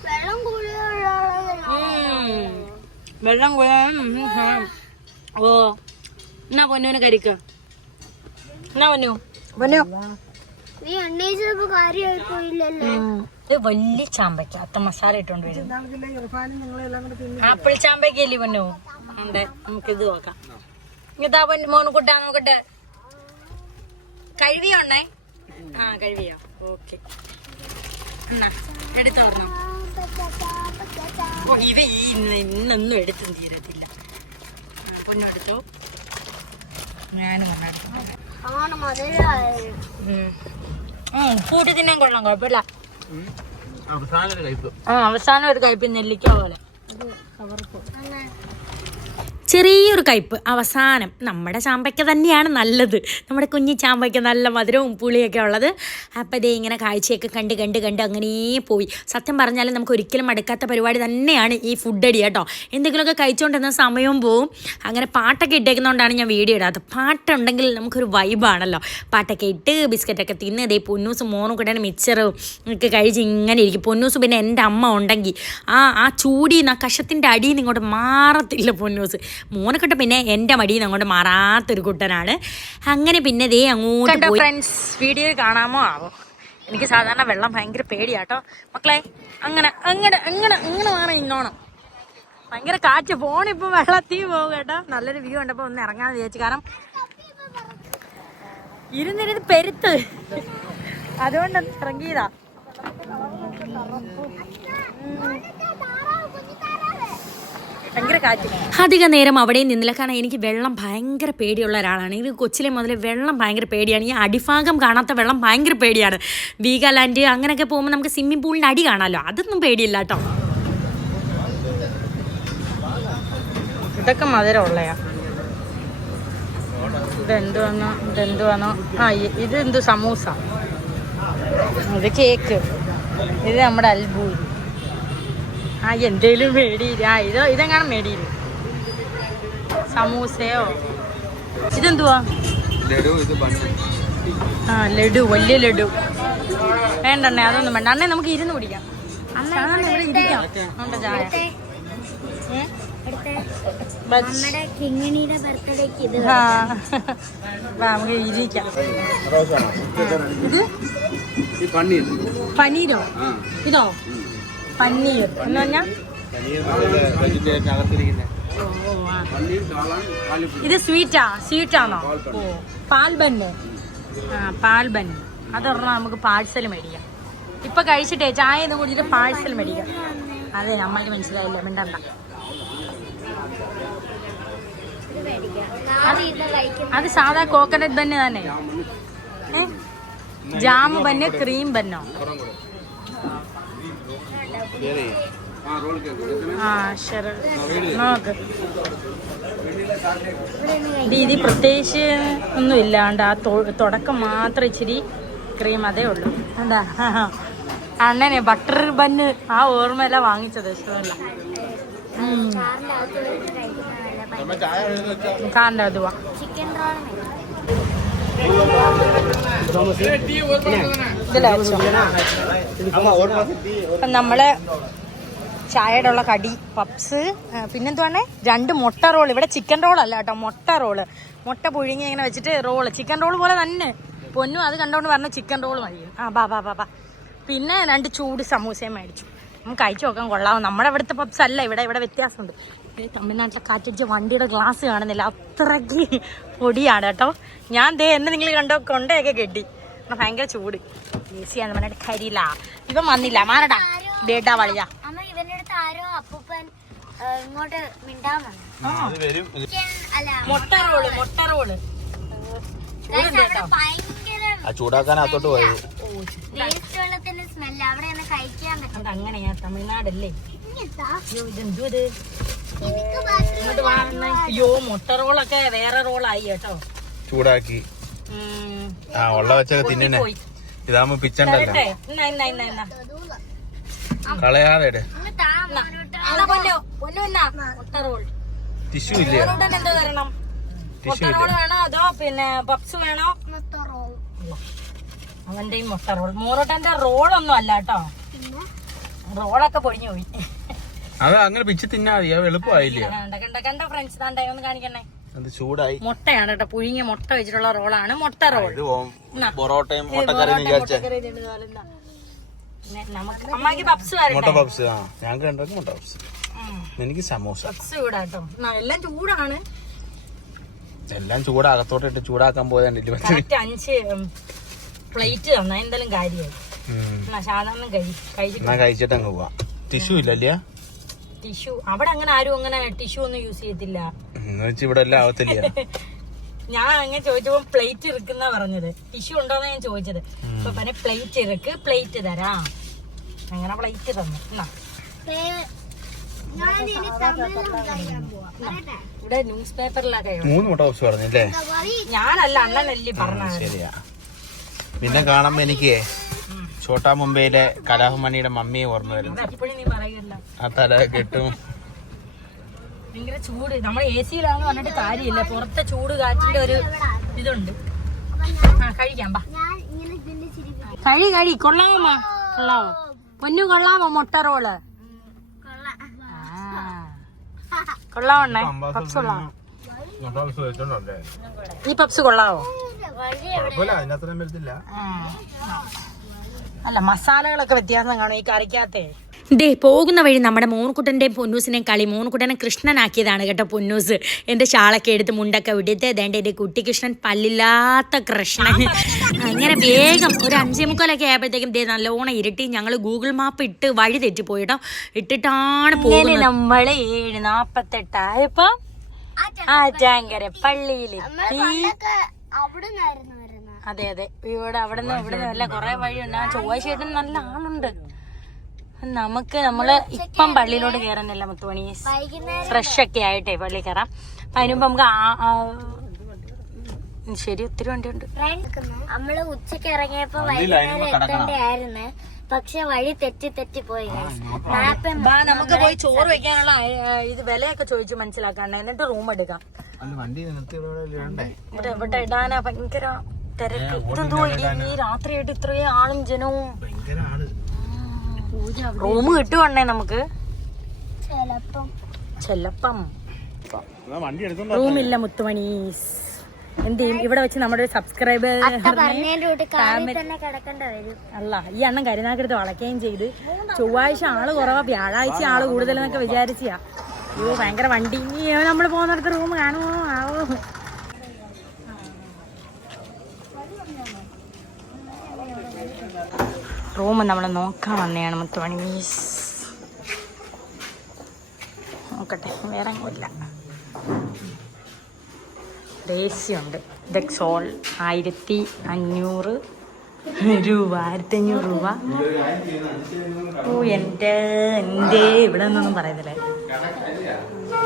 വെള്ളം കൂടുതലുള്ള വെള്ളം ഓ എന്നാ പൊന്നൂന് കരിക്ക്. എന്നാ പൊന്നു പൊന്നു നീ അന്വേഷിച്ചപ്പോ കാര്യമായി പോയില്ലല്ലോ. ഇത് വലിയ ചാമ്പയ്ക്ക അത്ത മസാല ഇട്ടോണ്ട് വരും. ആപ്പിൾ ചാമ്പയ്ക്കല്ലേ പൊന്നു ഉണ്ട്. നമുക്ക് ഇത് നോക്കാം. ഇതാ പൊന്നു മോന് കൂട്ടാ നോക്കട്ടെ. കഴുകിയോണ്ണേ? ആ കഴുകിയോ? ഓക്കെ എന്നാ എടുത്തോർന്നോ. ഓ ഇവ ഈ ഇന്നൊന്നും എടുത്തും തീരത്തില്ല. പൊന്നു എടുത്തോ. ഞാനും കൂട്ടി തിന്നാൻ കൊള്ളാം, കുഴപ്പമില്ല. അവസാനം ഒരു കയ്പ് നെല്ലിക്ക പോലെ ചെറിയൊരു കയ്പ് അവസാനം. നമ്മുടെ ചാമ്പയ്ക്ക തന്നെയാണ് നല്ലത്. നമ്മുടെ കുഞ്ഞി ചാമ്പയ്ക്ക നല്ല മധുരവും പുളിയൊക്കെ ഉള്ളത്. അപ്പം ഇതേ ഇങ്ങനെ കാഴ്ചയൊക്കെ കണ്ട് കണ്ട് കണ്ട് അങ്ങനെ പോയി. സത്യം പറഞ്ഞാൽ നമുക്ക് ഒരിക്കലും മടുക്കാത്ത പരിപാടി തന്നെയാണ് ഈ ഫുഡ് അടി കേട്ടോ. എന്തെങ്കിലുമൊക്കെ കഴിച്ചുകൊണ്ടിരുന്ന സമയവും പോവും. അങ്ങനെ പാട്ടൊക്കെ ഇട്ടേക്കുന്നതുകൊണ്ടാണ് ഞാൻ വീഡിയോ ഇടാത്തത്. പാട്ടുണ്ടെങ്കിൽ നമുക്കൊരു വൈബാണല്ലോ. പാട്ടൊക്കെ ഇട്ട് ബിസ്ക്കറ്റൊക്കെ തിന്ന് ഇതേ പൊന്നൂസ് മോനും കൂടെ മിക്സറും ഒക്കെ കഴിച്ച് ഇങ്ങനെ ഇരിക്കും. പൊന്നൂസ് പിന്നെ എൻ്റെ അമ്മ ഉണ്ടെങ്കിൽ ആ ചൂടിന്ന് ആ കഷത്തിൻ്റെ അടിയിൽ നിന്ന് ഇങ്ങോട്ട് മാറത്തില്ല പൊന്നൂസ്. മോനൊക്കെ പിന്നെ എൻ്റെ മടിയിൽ നിന്ന് അങ്ങോട്ട് മാറാത്തൊരു കുട്ടനാണ്. അങ്ങനെ പിന്നെ ദേ അങ്ങോട്ട് പോയി. ഫ്രണ്ട്സ് വീഡിയോ കാണാമോ ആവോ. എനിക്ക് സാധാരണ വെള്ളം ഭയങ്കര പേടിയാട്ടോ മക്കളെ. അങ്ങനെ അങ്ങനെ അങ്ങനെ അങ്ങനെ വേണം ഇന്നോണം. ഭയങ്കര കാറ്റ് ഫോണിപ്പോൾ വെള്ളത്തിൽ പോകും കേട്ടോ. നല്ലൊരു വ്യൂ കണ്ടപ്പോൾ ഒന്ന് ഇറങ്ങാന്ന് വിചാരിച്ചു. കാരണം ഇരുന്നിരുന്ന് പെരുത്ത് അതുകൊണ്ടൊന്ന് ഇറങ്ങിയതാ. ഭയങ്കര കാറ്റ്. അധിക നേരം അവിടെ നിന്നില്ല. കാരണം എനിക്ക് വെള്ളം ഭയങ്കര പേടിയുള്ള ഒരാളാണ്. ഇത് കൊച്ചിലെ മുതൽ വെള്ളം ഭയങ്കര പേടിയാണ്. ഈ അടിഭാഗം കാണാത്ത വെള്ളം ഭയങ്കര പേടിയാണ്. വീഗാലാൻഡ് അങ്ങനെയൊക്കെ പോകുമ്പോൾ നമുക്ക് സ്വിമ്മിംഗ് പൂളിൻ്റെ അടി കാണാമല്ലോ. അതൊന്നും പേടിയില്ല കേട്ടോ. ഇതൊക്കെ മധുരമുള്ളയാ. ഇതെന്തുവാന്നോ ആ ഇതെന്തു സമൂസ, ഇത് കേക്ക്, ഇത് നമ്മുടെ അൽബൂരി. ആ എന്തേലും മേടിയില്ല. ഇതെങ്ങാനും മേടിയില്ല. സമൂസയോ ഇതെന്തുവാ? ആ ലഡു, വലിയ ലഡു. വേണ്ടണ്ണേ അതൊന്നും വേണ്ട. അണ്ണേ നമുക്ക് ഇരുന്ന് കുടിക്കാം. ഇവിടെ ഇരിക്കാം. ഉണ്ട് ചായ. നമുക്ക് ഇരിക്കാം. പനീരോ? ഇതോ പനീർ എന്ന് പറഞ്ഞാ ഇത് സ്വീറ്റാണോ? ഓ പാൽ ബന്ന്. ആ പാൽ ബന്ന് അതൊരെണ്ണം നമുക്ക് പാഴ്സൽ മേടിക്കാം. ഇപ്പൊ കഴിച്ചിട്ടേ ചായ ഒന്നും കുടിച്ചിട്ട് പാഴ്സൽ മേടിക്കാം. അതെ നമ്മൾക്ക് മനസ്സിലായില്ല, മിണ്ടണ്ട. അത് സാധാ കോക്കനട്ട് ബന്ന് തന്നെ. ജാമ് ബന്ന്, ക്രീം ബന്നോ? ആ ശരി നോക്ക്. ഇത് പ്രത്യേകിച്ച് ഒന്നും ഇല്ലാണ്ട് ആ തുടക്കം മാത്രം ഇച്ചിരി ക്രീം അതേ ഉള്ളൂ. എന്താ അണ്ണനെ ബട്ടർ ബന്ന് ആ ഓർമ്മയല്ല വാങ്ങിച്ചത്. ഇഷ്ടമല്ല. കാറിൻ്റെ അത് പോവാം. നമ്മള് ചായയുടെ ഉള്ള കടി പപ്സ്, പിന്നെന്തുവാണേ 2 മുട്ട റോൾ. ഇവിടെ ചിക്കൻ റോളല്ല കേട്ടോ, മുട്ട റോള്. മുട്ട പുഴുങ്ങി ഇങ്ങനെ വെച്ചിട്ട് റോള്, ചിക്കൻ റോള് പോലെ തന്നെ. പൊന്നും അത് കണ്ടോണ്ട് പറഞ്ഞ ചിക്കൻ റോള് മതി. ആ ബാ. പിന്നെ 2 ചൂട് സമൂസയും മേടിച്ചു. നമുക്ക് കഴിച്ചു നോക്കാൻ കൊള്ളാവും. നമ്മുടെ ഇവിടുത്തെ പപ്സ് അല്ല, ഇവിടെ വ്യത്യാസമുണ്ട്. തമിഴ്നാട്ടിലെ കാറ്റടിച്ച വണ്ടിയുടെ ഗ്ലാസ് കാണുന്നില്ല, അത്രയ്ക്ക് പൊടിയാണ് കേട്ടോ. ഞാൻ എന്നെ നിങ്ങൾ കണ്ടോ കൊണ്ടയൊക്കെ കെട്ടി. ഭയങ്കര ചൂട്. ഈസിയാന്ന് പറഞ്ഞിട്ട് കരിയില്ല. ഇവൻ വന്നില്ല, മാറടാ ഡേട്ടാ വളിയാ. മുട്ട റോള് ചൂടാക്കാനകത്തോട്ട് പോയത്. അങ്ങനെയാ തമിഴ്നാടല്ലേ. അയ്യോ മുട്ട റോളൊക്കെ വേറെ റോളായി കേട്ടോ. ചൂടാക്കി ഉള്ള വെച്ചൊക്കെ തിന്നെ. ഇതാകുമ്പോ പിച്ചണ്ടല്ലോ. കളയാതെ ഇട്. ടിഷ്യൂ ഇല്ലേ? എന്തോ തരണം? മുട്ട റോള് വേണോ അതോ പിന്നെ പപ്സ് വേണോ? അവന്റെ ഈ മുട്ട റോൾ മോറോട്ടന്റെ റോളൊന്നും അല്ല കേട്ടോ, റോളൊക്കെ പൊടിഞ്ഞു പോയി. അത് അങ്ങനെ പിച്ച് തിന്നാ മതി, അത് എളുപ്പമായില്ലേ? കണ്ട ഫ്രണ്ട്സ് താണ്ടേ ഒന്ന് കാണിക്കണേ. അത് ചൂടായി. മുട്ടയാണ് കേട്ടോ, പുഴുങ്ങിയ മുട്ട വെച്ചിട്ടുള്ള റോളാണ് മുട്ട റോൾ. പൊറോട്ടയും മുട്ടക്കറിയും വിചാരിച്ച നമുക്ക് അമ്മക്ക് പപ്സ് മുട്ട പപ്സ്. ആ ഞങ്ങൾക്ക് രണ്ടു മുട്ട പപ്സ്, എനിക്ക് സമോസ. പപ്സ് ചൂടാട്ടോ, എല്ലാം ചൂടാണ്. എല്ലാം ചൂടാകത്തോട്ട് ഇട്ട് ചൂടാക്കാൻ പോയതാണ്ടില്ല. 5 പ്ലേറ്റ് തന്നാ എന്തായാലും കാര്യമായി. സാധാരണ കഴിച്ചിട്ട് അങ്ങ് പോവാ. ടിഷ്യൂ ഇല്ലല്ലേ? ടിഷ്യൂ അവിടെ അങ്ങനെ ആരും അങ്ങനെ ടിഷ്യൂ ഒന്നും യൂസ് ചെയ്യത്തില്ല. ഇവിടെ എല്ലാം ആവത്തില്ല. ഞാൻ അങ്ങനെ ചോദിച്ചപ്പോ പ്ലേറ്റ് ഇറക്കുന്ന പറഞ്ഞത്, ടിഷ്യൂ ഉണ്ടോന്നാ ഞാൻ ചോദിച്ചത്. അപ്പൊ പറഞ്ഞ പ്ലേറ്റ് ഇറക്ക്, പ്ലേറ്റ് തരാ. അങ്ങനെ പ്ലേറ്റ് തന്നു. ഇവിടെ ന്യൂസ് പേപ്പറിലൊക്കെ 3 മുട്ട പപ്സ് പറഞ്ഞല്ലേ? ഞാനല്ല, അണ്ണനല്ലേ പറഞ്ഞത്. ശരിയാ. പിന്നെ കാണുമ്പോ എനിക്ക് ഛോട്ടാ മുംബൈയിലെ കലാഭമണിയുടെ മമ്മിയെ ഓർമ്മ വരുന്നു. എപ്പോഴും നീ പറയല്ല, ആ തല കെട്ടും. ഭയങ്കര ചൂട്. നമ്മൾ AC-ലാന്ന് പറഞ്ഞിട്ട് കാര്യമില്ല, പുറത്തെ ചൂട് കാറ്റിന്റെ ഒരു ഇതുണ്ട്. കഴിക്കാം ബാ. കഴി കൊള്ളാമോ? കൊള്ളാമോ പൊന്നു? കൊള്ളാമോ മുട്ട റോള്? കൊള്ളാവണ്ണേ? പപ്സ് കൊള്ളാമോ? ഈ പപ്സ് കൊള്ളാവോ? അല്ല, മസാലകളൊക്കെ വ്യത്യാസം കാണും ഈ കറിക്കകത്തെ. ദേ പോകുന്ന വഴി നമ്മുടെ മോനുകുട്ടൻ്റെയും പൊന്നൂസിനെയും കളി. മോനുകുട്ടനെ കൃഷ്ണനാക്കിയതാണ് കേട്ടോ പൊന്നൂസ്. എൻ്റെ ഷാളൊക്കെ എടുത്ത് മുണ്ടൊക്കെ വിടുത്ത് ദേണ്ട എൻ്റെ കുട്ടികൃഷ്ണൻ, പല്ലില്ലാത്ത കൃഷ്ണൻ. അങ്ങനെ വേഗം ഒരു 5:45 ആയപ്പോഴത്തേക്കും ദേ നല്ലോണം ഇരുട്ടി. ഞങ്ങൾ ഗൂഗിൾ മാപ്പ് ഇട്ട് വഴി തെറ്റിപ്പോയി കേട്ടോ. ഇട്ടിട്ടാണ് പോകുന്നത്. നമ്മൾ 7:48 ആയപ്പോ ആറ്റാങ്കര പള്ളിയിൽ. അതെ അതെ, ഇവിടെ അവിടെ നിന്ന് നല്ല കുറെ വഴിയുണ്ട്. ആ ചൊവ്വാഴ്ചയായിട്ട് നല്ല ആളുണ്ട്. നമ്മള് ഇപ്പം പള്ളിയിലോട്ട് കയറുന്നില്ല മുത്തുമണി, ഫ്രഷ് ഒക്കെ ആയിട്ടേ പള്ളി കയറാം. അതിനുമ്പോ നമുക്ക് ശരി ഒത്തിരി വണ്ടിയുണ്ട്. നമ്മള് ഉച്ചക്ക് ഇറങ്ങിയപ്പോ വൈകുന്നേരം എത്തേണ്ടായിരുന്നു, പക്ഷെ വഴി തെറ്റി പോയി. നമുക്ക് പോയി ചോറ് വെക്കാനുള്ള ഇത് വിലയൊക്കെ ചോദിച്ചു മനസ്സിലാക്കാണ്ട്, എന്നിട്ട് റൂം എടുക്കാം. ഇവിടെ ഇടാനാ ഭയങ്കര തിരക്ക്. ഇതെന്തോ ഈ രാത്രിയായിട്ട് ഇത്രയും ആളും ജനവും. റൂം കിട്ടുവാണേ നമുക്ക് ചെലപ്പം. റൂമില്ല മുത്തുമണീസ്. എന്ത് ചെയ്യും? ഇവിടെ വെച്ച് നമ്മുടെ ഒരു സബ്സ്ക്രൈബർ അല്ല, ഈ അണ്ണൻ കരുനാക്കെടുത്ത് വളയ്ക്കുകയും ചെയ്ത്. ചൊവ്വാഴ്ച ആള് കുറവാ, വ്യാഴാഴ്ച ആള് കൂടുതലെന്നൊക്കെ വിചാരിച്ചാ. അയ്യോ ഭയങ്കര വണ്ടി. നമ്മൾ പോകുന്നിടത്ത് റൂം കാണുമോ ആവോ? റൂം നമ്മൾ നോക്കാൻ വന്നെയാണ് മുത്തുമണീസ്. നോക്കട്ടെ, വേറെ ഇല്ല. ദേശീയുണ്ട്. ഡെക്സോൾ 1500 രൂപ, 1500 രൂപ. ഓ എൻ്റെ ഇവിടെ നിന്നൊന്നും പറയുന്നില്ലേ,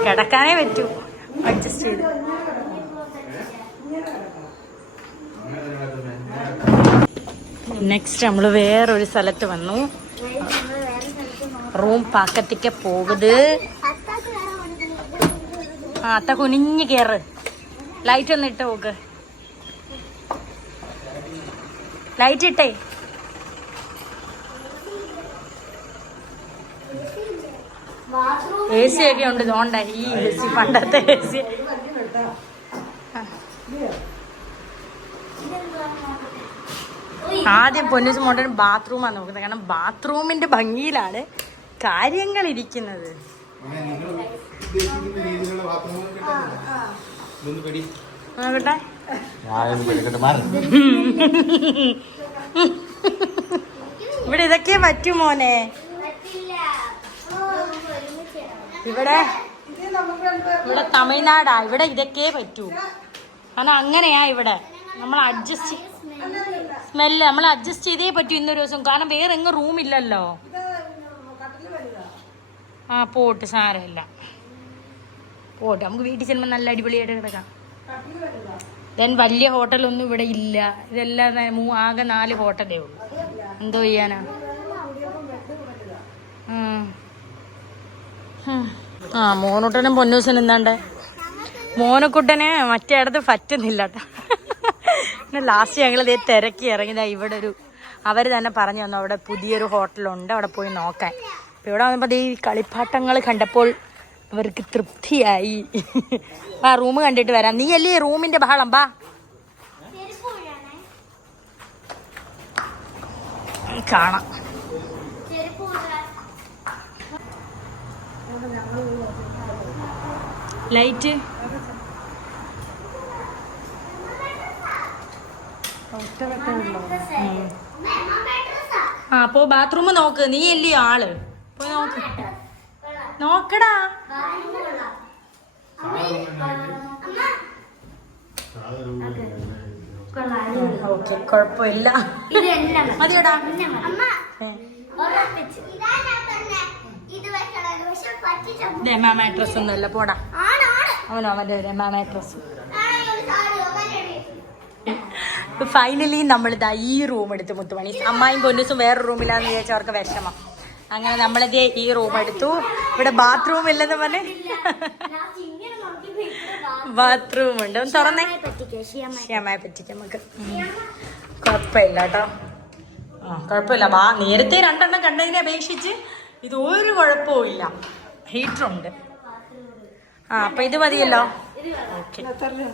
കിടക്കാനേ പറ്റൂ, അഡ്ജസ്റ്റ് ചെയ്ത്. നെക്സ്റ്റ് നമ്മൾ വേറൊരു സ്ഥലത്ത് വന്നു. റൂം പാക്കത്തേക്ക് പോകുന്നത്. അത്ത കുനിഞ്ഞ് കയറ്. ലൈറ്റ് ഒന്ന് ഇട്ട് നോക്ക്. ലൈറ്റ് ഇട്ടേ. AC ഒക്കെ ഉണ്ട്. തോണ്ട ഈ AC, പണ്ടത്തെ AC. ആദ്യം പൊന്നൂസ് മോട്ടൻ ബാത്റൂമാണ് നോക്കുന്നത്, കാരണം ബാത്റൂമിന്റെ ഭംഗിയിലാണ് കാര്യങ്ങൾ ഇരിക്കുന്നത്. നോക്കട്ടെ, ഇവിടെ ഇതൊക്കെ പറ്റും മോനെ. ഇവിടെ തമിഴ്നാടാ, ഇവിടെ ഇതൊക്കെ പറ്റൂ. കാരണം അങ്ങനെയാ ഇവിടെ. നമ്മൾ അഡ്ജസ്റ്റ് സ്മെല്ല് നമ്മൾ അഡ്ജസ്റ്റ് ചെയ്തേ പറ്റൂ ഇന്നൊരു ദിവസം, കാരണം വേറെ എങ്ങും റൂമില്ലല്ലോ. ആ പോട്ട്, സാരമില്ല പോട്ട്. നമുക്ക് വീട്ടിൽ ചെല്ലുമ്പോൾ നല്ല അടിപൊളിയായിട്ട് കിടക്കാം. ദെൻ വലിയ ഹോട്ടലൊന്നും ഇവിടെ ഇല്ല. ഇതെല്ലാം ആകെ 4 ഹോട്ടലേ ഉള്ളൂ. എന്തോ ചെയ്യാനാ. ആ മോനൂട്ടനും പൊന്നൂസനും എന്താണ്ട് മോനക്കുട്ടനെ മറ്റേ ഇടത്ത് പറ്റുന്നില്ല കേട്ടോ. ലാസ്റ്റ് ഞങ്ങൾ ഇതേ തിരക്കി ഇറങ്ങിയതാ. ഇവിടെ അവർ തന്നെ പറഞ്ഞു തന്നു അവിടെ പുതിയൊരു ഹോട്ടലുണ്ട്, അവിടെ പോയി നോക്കാൻ. അപ്പോൾ ഇവിടെ വന്നപ്പോൾ ഈ കളിപ്പാട്ടങ്ങൾ കണ്ടപ്പോൾ അവർക്ക് തൃപ്തിയായി. ആ റൂം കണ്ടിട്ട് വരാം. നീ അല്ലേ റൂമിന്റെ ബഹളം? ബാ കാണാം. ലൈറ്റ് ആ പോ ബാത്റൂം നോക്ക്. നീ അല്ലേ ആള്? പോയി നോക്ക്. നോക്കടാ. ഓക്കെ കുഴപ്പമില്ല. മതിയോടാ. മാട്രസ് ഒന്നുമല്ല, പോടാ. അവന്റെ മാട്രസ്. ഫൈനലി നമ്മളിതാ ഈ റൂം എടുത്തു. മുത്തുമണി അമ്മായും പൊന്നൂസും വേറെ റൂമിലാന്ന് വിചാരിച്ച അവർക്ക് വിഷമം. അങ്ങനെ നമ്മളിത് ഈ റൂം എടുത്തു. ഇവിടെ ബാത്റൂം ഇല്ലെന്ന് പറഞ്ഞ് ബാത്റൂം ഉണ്ട്. ഒന്ന് തുറന്നേ. ശ്യാമയെ പറ്റിക്ക് നമുക്ക്. കുഴപ്പമില്ല കേട്ടോ. കുഴപ്പമില്ല. നേരത്തെ 2 എണ്ണം കണ്ടതിനെ അപേക്ഷിച്ച് ഇത് ഒരു കുഴപ്പവും ഇല്ല. ഹീറ്ററുണ്ട്. അപ്പൊ ഇത് മതിയല്ലോ. ഓക്കെ 2000.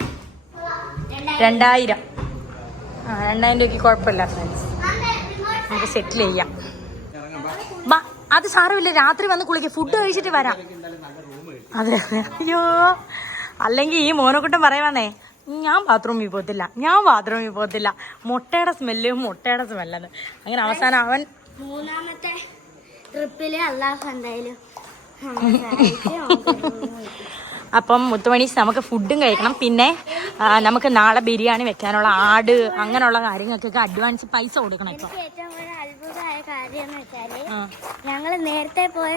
2000 രൂപയ്ക്ക് കുഴപ്പമില്ല ഫ്രണ്ട്സ്. നമുക്ക് സെറ്റിൽ ചെയ്യാം. അത് സാരമില്ല, രാത്രി വന്ന് കുളിക്കുക. ഫുഡ് കഴിച്ചിട്ട് വരാം. അതെ. അയ്യോ, അല്ലെങ്കിൽ ഈ മോനക്കുട്ടൻ പറയുവാന്നേ ഞാൻ ബാത്റൂമിൽ പോകത്തില്ല, മുട്ടയുടെ സ്മെല്ലെന്ന്. അങ്ങനെ അവസാനം അവൻ 3ാമത്തെ ട്രിപ്പില് അല്ലാഹു എന്തായാലും. അപ്പം മുത്തുമണി നമുക്ക് ഫുഡും കഴിക്കണം. പിന്നെ നമുക്ക് നാളെ ബിരിയാണി വെക്കാനുള്ള ആട് അങ്ങനെയുള്ള കാര്യങ്ങൾക്കൊക്കെ അഡ്വാൻസ് പൈസ കൊടുക്കണം. ഇപ്പൊ ഏറ്റവും ഒരു അത്ഭുതമായ കാര്യം എന്ന് വെച്ചാല് ഞങ്ങള് നേരത്തെ പോയ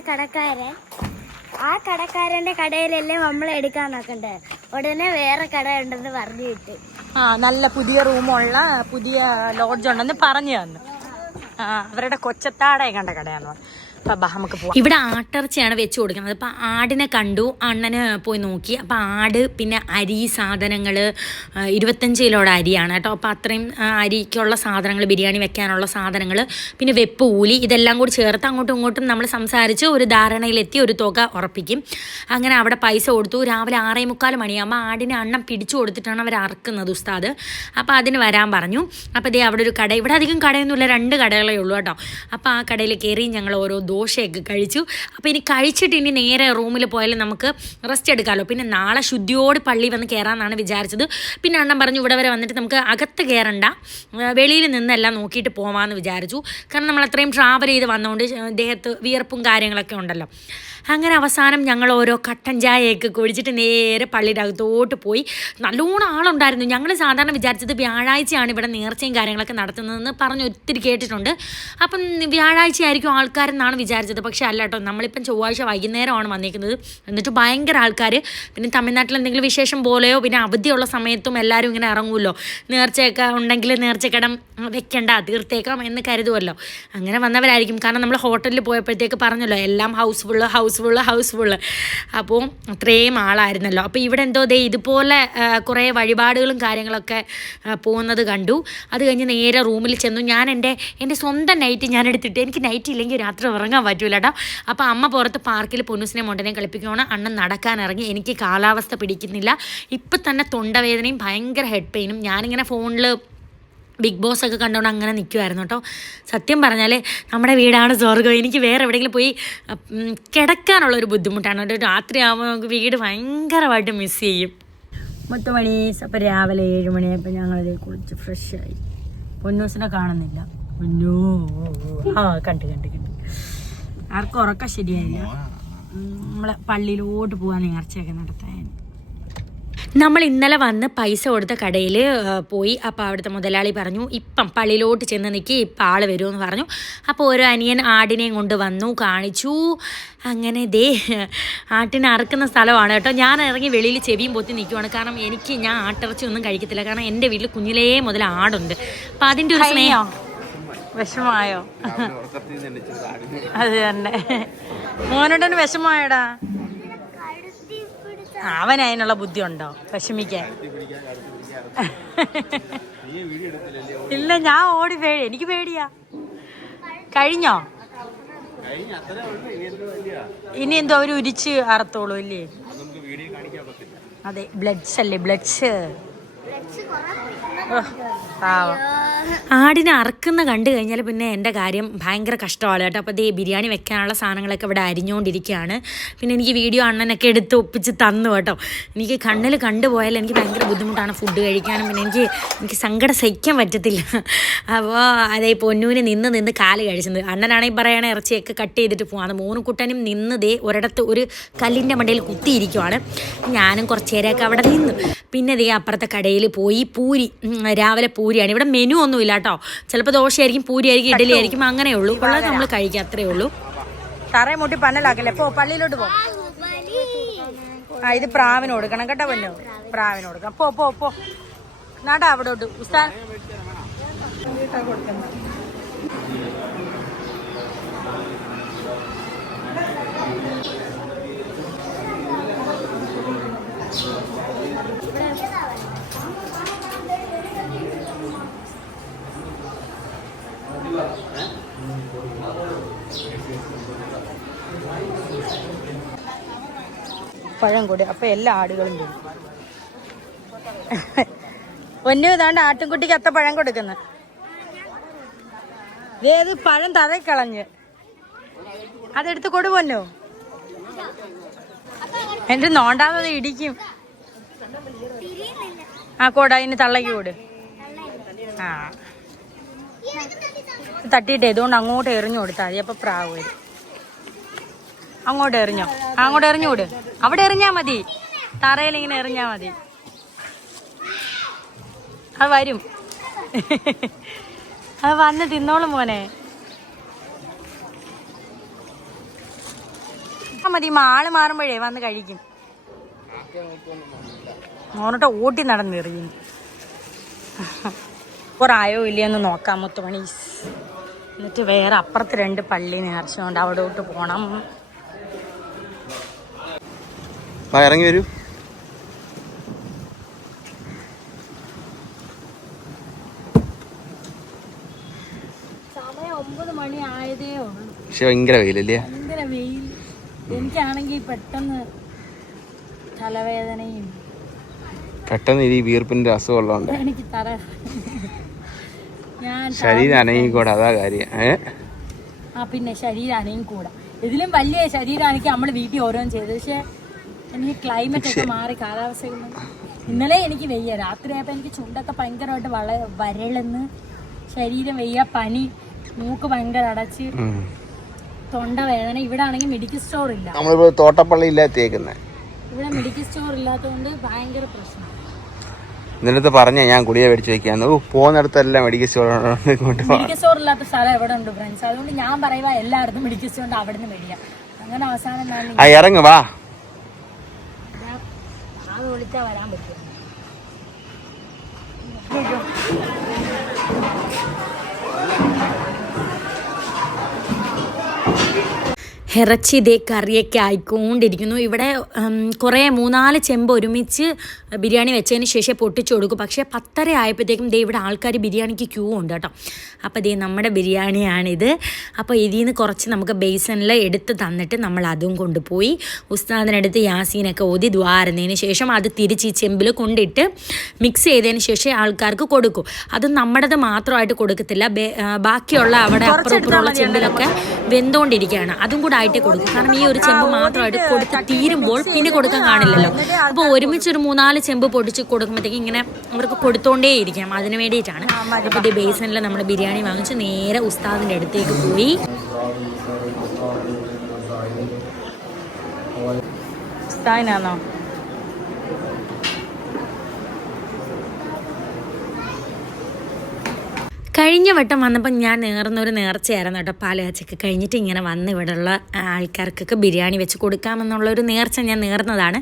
ആ കടക്കാരന്റെ കടയിലല്ലേ നമ്മൾ എടുക്കാൻ നോക്കണ്ടേ, ഉടനെ വേറെ കട ഉണ്ടെന്ന് പറഞ്ഞു വിട്ട്. നല്ല പുതിയ റൂമുള്ള പുതിയ ലോഡ്ജ് ഉണ്ടെന്ന് പറഞ്ഞു തന്നു. അവരുടെ കൊച്ചത്താടെ കണ്ട കടയാന്ന് പറഞ്ഞു. നമുക്ക് പോവാം. ഇവിടെ ആട്ടിറച്ചിയാണ് വെച്ച് കൊടുക്കുന്നത്. അപ്പം ആടിനെ കണ്ടു, അണ്ണന് പോയി നോക്കി. അപ്പം ആട്, പിന്നെ അരി സാധനങ്ങൾ 25 കിലോയുടെ അരിയാണ് കേട്ടോ. അപ്പം അത്രയും അരിക്കുള്ള സാധനങ്ങൾ, ബിരിയാണി വെക്കാനുള്ള സാധനങ്ങൾ, പിന്നെ വെപ്പ് ഊലി, ഇതെല്ലാം കൂടി ചേർത്ത് അങ്ങോട്ടും ഇങ്ങോട്ടും നമ്മൾ സംസാരിച്ച് ഒരു ധാരണയിലെത്തി ഒരു തുക ഉറപ്പിക്കും. അങ്ങനെ അവിടെ പൈസ കൊടുത്തു. രാവിലെ 6:45 മണിയാകുമ്പോൾ ആടിനെ അണ്ണം പിടിച്ചു കൊടുത്തിട്ടാണ് അവർ അറക്കുന്നത് ഉസ്താദ്. അപ്പോൾ അതിന് വരാൻ പറഞ്ഞു. അപ്പോൾ ദേ അവിടെ ഒരു കട, ഇവിടെ അധികം കടയൊന്നുമില്ല, 2 കടകളേ ഉള്ളൂ കേട്ടോ. അപ്പോൾ ആ കടയിൽ കയറി ഞങ്ങൾ ഓരോ ദോശയൊക്കെ കഴിച്ചു. അപ്പോൾ ഇനി കഴിച്ചിട്ട് ഇനി നേരെ റൂമിൽ പോയാലും നമുക്ക് റെസ്റ്റ് എടുക്കാമല്ലോ. പിന്നെ നാളെ ശുദ്ധിയോട് പള്ളി വന്ന് കയറാമെന്നാണ് വിചാരിച്ചത്. പിന്നെ അണ്ണൻ പറഞ്ഞു ഇവിടെ വരെ വന്നിട്ട് നമുക്ക് അകത്ത് കയറണ്ട, വെളിയിൽ നിന്നെല്ലാം നോക്കിയിട്ട് പോകാമെന്ന് വിചാരിച്ചു. കാരണം നമ്മൾ അത്രയും ട്രാവൽ ചെയ്ത് വന്നതുകൊണ്ട് ദേഹത്ത് വിയർപ്പും കാര്യങ്ങളൊക്കെ ഉണ്ടല്ലോ. അങ്ങനെ അവസാനം ഞങ്ങൾ ഓരോ കട്ടൻ ചായയൊക്കെ കുടിച്ചിട്ട് നേരെ പള്ളിയുടെ അകത്തോട്ട് പോയി. നല്ലോണം ആളുണ്ടായിരുന്നു. ഞങ്ങൾ സാധാരണ വിചാരിച്ചത് വ്യാഴാഴ്ചയാണ് ഇവിടെ നേർച്ചയും കാര്യങ്ങളൊക്കെ നടത്തുന്നതെന്ന് പറഞ്ഞ് ഒത്തിരി കേട്ടിട്ടുണ്ട്. അപ്പം വ്യാഴാഴ്ച ആയിരിക്കും ആൾക്കാരെന്നാണ് വിചാരിച്ചത്. പക്ഷേ അല്ല കേട്ടോ, നമ്മളിപ്പം ചൊവ്വാഴ്ച വൈകുന്നേരമാണ് വന്നിരിക്കുന്നത്. എന്നിട്ട് ഭയങ്കര ആൾക്കാർ. പിന്നെ തമിഴ്നാട്ടിൽ എന്തെങ്കിലും വിശേഷം പോലെയോ പിന്നെ അവധിയുള്ള സമയത്തും എല്ലാവരും ഇങ്ങനെ ഇറങ്ങുമല്ലോ. നേർച്ചയൊക്കെ ഉണ്ടെങ്കിൽ നേർച്ചക്കടം വെക്കണ്ട, തീർത്തേക്കാം എന്ന് കരുതുമല്ലോ. അങ്ങനെ വന്നവരായിരിക്കും. കാരണം നമ്മൾ ഹോട്ടലിൽ പോയപ്പോഴത്തേക്ക് പറഞ്ഞല്ലോ എല്ലാം ഹൗസ്ഫുള്ള്. അപ്പോൾ അത്രയും ആളായിരുന്നല്ലോ. അപ്പോൾ ഇവിടെ എന്തോ ഇതുപോലെ കുറേ വഴിപാടുകളും കാര്യങ്ങളൊക്കെ പോകുന്നത് കണ്ടു. അത് കഴിഞ്ഞ് നേരെ റൂമിൽ ചെന്നു. ഞാൻ എൻ്റെ സ്വന്തം നൈറ്റ് ഞാൻ എടുത്തിട്ട്, എനിക്ക് നൈറ്റ് ഇല്ലെങ്കിൽ രാത്രി ഉറങ്ങാൻ പറ്റൂല കേട്ടോ. അപ്പോൾ അമ്മ പുറത്ത് പാർക്കിൽ പൊന്നൂസിനെ മോണ്ടനെയും കളിപ്പിക്കുകയാണ്. അണ്ണൻ നടക്കാനിറങ്ങി. എനിക്ക് കാലാവസ്ഥ പിടിക്കുന്നില്ല. ഇപ്പം തന്നെ തൊണ്ടവേദനയും ഭയങ്കര ഹെഡ് പെയിനും. ഞാനിങ്ങനെ ഫോണിൽ ബിഗ് ബോസ് ഒക്കെ കണ്ടുകൊണ്ട് അങ്ങനെ നിൽക്കുമായിരുന്നു കേട്ടോ. സത്യം പറഞ്ഞാൽ നമ്മുടെ വീടാണ് സ്വർഗ്ഗം. എനിക്ക് വേറെ എവിടെയെങ്കിലും പോയി കിടക്കാനുള്ളൊരു ബുദ്ധിമുട്ടാണ്. ഒരു രാത്രിയാകുമ്പോൾ നമുക്ക് വീട് ഭയങ്കരമായിട്ട് മിസ് ചെയ്യും. മുത്തുമണി അപ്പോൾ രാവിലെ 7 മണിയായപ്പോൾ ഞങ്ങളത് കുളിച്ച് ഫ്രഷായി. പൊന്നൂസിനെ കാണുന്നില്ല. പൊന്നൂ കണ്ട് ആർക്കും ഉറക്കം ശരിയായില്ല. നമ്മളെ പള്ളിയിലോട്ട് പോകാൻ നേർച്ചയൊക്കെ നടത്താൻ. നമ്മൾ ഇന്നലെ വന്ന് പൈസ കൊടുത്ത കടയിൽ പോയി. അപ്പോൾ അവിടുത്തെ മുതലാളി പറഞ്ഞു ഇപ്പം പള്ളിയിലോട്ട് ചെന്ന് നിൽക്കി ഇപ്പം ആൾ വരുമെന്ന് പറഞ്ഞു. അപ്പോൾ ഒരു അനിയൻ ആടിനെയും കൊണ്ട് വന്നു, കാണിച്ചു. അങ്ങനെ ദേ ആട്ടിനെ അറുക്കുന്ന സ്ഥലമാണ് കേട്ടോ. ഞാൻ ഇറങ്ങി വെളിയിൽ ചെവിയും പൊത്തി നിൽക്കുവാണ്. കാരണം ഞാൻ ആട്ടിറച്ചി ഒന്നും കഴിക്കത്തില്ല. കാരണം എൻ്റെ വീട്ടിൽ കുഞ്ഞിലേ മുതൽ ആടുണ്ട്. അപ്പം അതിൻ്റെ ഒരു സ്നേഹം. വിഷമമായോ? അത് തന്നെ. മോനോട്ടൊന്ന് വിഷമമായടാ. അവൻ അതിനുള്ള ബുദ്ധി ഉണ്ടോ വിഷമിക്കാൻ? ഇല്ല, ഞാൻ ഓടി എനിക്ക് പേടിയാ. കഴിഞ്ഞോ? ഇനി എന്തോ അവര് ഉരിച്ച് അറത്തോളൂ അല്ലേ? അതെ, ബ്ലഡ്സ് അല്ലേ, ബ്ലഡ്സ്. ആടിനെ അറക്കുന്ന കണ്ടു കഴിഞ്ഞാൽ പിന്നെ എൻ്റെ കാര്യം ഭയങ്കര കഷ്ടമാണ് കേട്ടോ. അപ്പോൾ ദേ ബിരിയാണി വെക്കാനുള്ള സാധനങ്ങളൊക്കെ ഇവിടെ അരിഞ്ഞുകൊണ്ടിരിക്കുകയാണ്. പിന്നെ എനിക്ക് വീഡിയോ അണ്ണനൊക്കെ എടുത്ത് ഒപ്പിച്ച് തന്നു കേട്ടോ. എനിക്ക് കണ്ണിൽ കണ്ടുപോയാൽ എനിക്ക് ഭയങ്കര ബുദ്ധിമുട്ടാണ് ഫുഡ് കഴിക്കാനും. പിന്നെ എനിക്ക് സങ്കടം സഹിക്കാൻ പറ്റത്തില്ല. അപ്പോൾ അതേ പൊന്നൂന് നിന്ന് കാല് കഴിച്ചത്. അണ്ണനാണെങ്കിൽ പറയുകയാണെങ്കിൽ ഇറച്ചിയൊക്കെ കട്ട് ചെയ്തിട്ട് പോകാം. മോനുകുട്ടനും നിന്ന് ദേ ഒരിടത്ത് ഒരു കല്ലിൻ്റെ മണ്ടയിൽ കുത്തിയിരിക്കുവാണ്. ഞാനും കുറച്ച് നേരമൊക്കെ അവിടെ നിന്നു. പിന്നെ ദേ അപ്പുറത്തെ കടയിൽ പോയി പൂരി, രാവിലെ പൂരിയാണ്. ഇവിടെ മെനു ഒന്നുമില്ല കേട്ടോ. ചിലപ്പോൾ ദോശയായിരിക്കും, പൂരി ആയിരിക്കും, ഇഡലി ആയിരിക്കും, അങ്ങനെയുള്ളൂ. ഉള്ളത് നമ്മൾ കഴിക്കുക, അത്രേ ഉള്ളൂ. തറയെ മുട്ടി പന്നലാക്കല്ലേ. പോ പള്ളിയിലോട്ട് പോ. ഇത് പ്രാവിന് കൊടുക്കണം കേട്ടോ. പൊന്നോ, പ്രാവിന് കൊടുക്കാം. പോ പോ പോ നാട്ടാ അവിടോട്ട്. ഉസ്താൻ പഴം കൂടി. അപ്പൊ എല്ലാ ആടുകളും വരും. ഒന്നു ഇതാണ്ട് ആട്ടിൻകുട്ടിക്ക് അത്ത പഴം കൊടുക്കുന്നു. ഏത് പഴം തറയിൽ കളഞ്ഞ് അതെടുത്ത് കൊടുവന്നോ. എന്റെ നോണ്ടാമത് ഇടിക്കും. ആ കോട അതിന് തള്ളക്ക് കൂട്. ആ തട്ടിയിട്ട് ഇതുകൊണ്ട് അങ്ങോട്ട് എറിഞ്ഞു കൊടുത്താൽ മതി. അപ്പൊ പ്രാവ് വരും. അങ്ങോട്ട് എറിഞ്ഞോ, അങ്ങോട്ട് എറിഞ്ഞുകൂട്. അവിടെ എറിഞ്ഞാ മതി, തറയിൽ ഇങ്ങനെ എറിഞ്ഞാ മതി. അത് വരും. അത് വന്ന് തിന്നോളും മോനെ. മതി, ആള് മാറുമ്പോഴേ വന്ന് കഴിക്കും. മോനോട്ട് ഓട്ടി നടന്നെറിയും. ഒരായോ ഇല്ലയെന്ന് നോക്കാം മുത്തുമണീസ്. എന്നിട്ട് വേറെ അപ്പുറത്ത് 2 പള്ളി നേർച്ചയുണ്ട്, അവിടോട്ട് പോണം. ഇറങ്ങി വരൂ. സമയം 9 മണി ആയതേ ഉള്ളൂ. പക്ഷെ ഭയങ്കര വെയിലല്ലേ? ഭയങ്കര വെയിൽ. എനിക്കാണെങ്കിൽ പെട്ടെന്ന് തലവേദനയും പെട്ടെന്ന് ഈ വീർപ്പിന്റെ അസുഖമുള്ളതുകൊണ്ട് എനിക്ക് ശരീരം അനങ്ങിക്കൂടാ. അതാ കാര്യം. പിന്നെ ശരീരം അനങ്ങിക്കൂടാ. ഇതിലും വലിയ ശരീരമാണെങ്കിൽ നമ്മൾ വീട്ടിൽ ഓരോന്നും ചെയ്തു. പക്ഷെ എനിക്ക് ക്ലൈമറ്റ് ഒക്കെ മാറി, കാലാവസ്ഥകൾ. ഇന്നലെ എനിക്ക് വെയ്യ. രാത്രിയായപ്പോൾ എനിക്ക് ചുണ്ടൊക്കെ ഭയങ്കരമായിട്ട് വരളെന്ന്, ശരീരം വെയ്യ, പനി, മൂക്ക് ഭയങ്കര അടച്ച്, തൊണ്ട വേദന. ഇവിടെ ആണെങ്കിൽ മെഡിക്കൽ സ്റ്റോർ ഇല്ല. നമ്മളിപ്പോ തോട്ടപ്പള്ളി ഇല്ലാത്തേക്കുന്നത്. ഇവിടെ മെഡിക്കൽ സ്റ്റോർ ഇല്ലാത്തതുകൊണ്ട് ഭയങ്കര പ്രശ്നം. എന്നിട്ട് പറഞ്ഞ ഞാൻ ഗുളിക മേടിച്ചു വെക്കാന്ന്. പോകുന്നിടത്തെല്ലാം മെഡിക്കൽ സ്റ്റോർ. മെഡിക്കൽ സ്റ്റോർ ഇല്ലാത്ത സ്ഥലം എവിടെ ഉണ്ട് ഫ്രണ്ട്സ്? അതുകൊണ്ട് ഞാൻ പറയുക എല്ലായിടത്തും മെഡിക്കൽ സ്റ്റോർ ഉണ്ട്, അവിടെ നിന്ന് മേടിക്കാം. അങ്ങനെ അവസാനം ഇറങ്ങ് വാ. അത് വിളിച്ചാൽ വരാൻ പറ്റും. ഇറച്ചി ഇതേ കറിയൊക്കെ ആയിക്കൊണ്ടിരിക്കുന്നു. ഇവിടെ കുറേ 3-4 ചെമ്പ് ഒരുമിച്ച് ബിരിയാണി വെച്ചതിന് ശേഷം പൊട്ടിച്ചു കൊടുക്കും. പക്ഷേ 10:30 ആയപ്പോഴത്തേക്കും ദേ ഇവിടെ ആൾക്കാർ ബിരിയാണിക്ക് ക്യൂ ഉണ്ട് കേട്ടോ. അപ്പോൾ ദേ നമ്മുടെ ബിരിയാണിയാണിത്. അപ്പോൾ ഇതിൽ നിന്ന് കുറച്ച് നമുക്ക് ബേസനിൽ എടുത്ത് തന്നിട്ട് നമ്മൾ അതും കൊണ്ടുപോയി ഉസ്താദിനടുത്ത് യാസീനൊക്കെ ഓതി ദ്വാരുന്നതിന് ശേഷം അത് തിരിച്ച് ഈ ചെമ്പിൽ കൊണ്ടിട്ട് മിക്സ് ചെയ്തതിന് ശേഷം ആൾക്കാർക്ക് കൊടുക്കും. അത് നമ്മുടേത് മാത്രമായിട്ട് കൊടുക്കത്തില്ല, ബാക്കിയുള്ള അവിടെ അപ്പുറപ്പുറമുള്ള ചെമ്പിലൊക്കെ വെന്തുകൊണ്ടിരിക്കുകയാണ്. അതും കൂടെ ആയിട്ടേ കൊടുക്കും. കാരണം ഈ ഒരു ചെമ്പ് മാത്രമായിട്ട് കൊടുത്ത് തീരുമ്പോൾ പിന്നെ കൊടുക്കാൻ കാണില്ലല്ലോ. അപ്പോൾ ഒരുമിച്ചൊരു 3-4 ചെമ്പ് പൊടിച്ച് കൊടുക്കുമ്പോഴത്തേക്ക് ഇങ്ങനെ അവർക്ക് കൊടുത്തോണ്ടേ ഇരിക്കാം. അതിന് വേണ്ടിയിട്ടാണ്. അപ്പോൾ ഇത് ബേസനിൽ നമ്മൾ ബിരിയാണി വാങ്ങിച്ച് നേരെ ഉസ്താദിൻ്റെ അടുത്തേക്ക് പോയി. ഉസ്താദിനാണോ? കഴിഞ്ഞ വട്ടം വന്നപ്പോൾ ഞാൻ നേർന്നൊരു നേർച്ചയായിരുന്നു കേട്ടോ. പാലുകാച്ചൊക്കെ കഴിഞ്ഞിട്ട് ഇങ്ങനെ വന്ന് ഇവിടെയുള്ള ആൾക്കാർക്കൊക്കെ ബിരിയാണി വെച്ച് കൊടുക്കാമെന്നുള്ളൊരു നേർച്ച ഞാൻ നേർന്നതാണ്.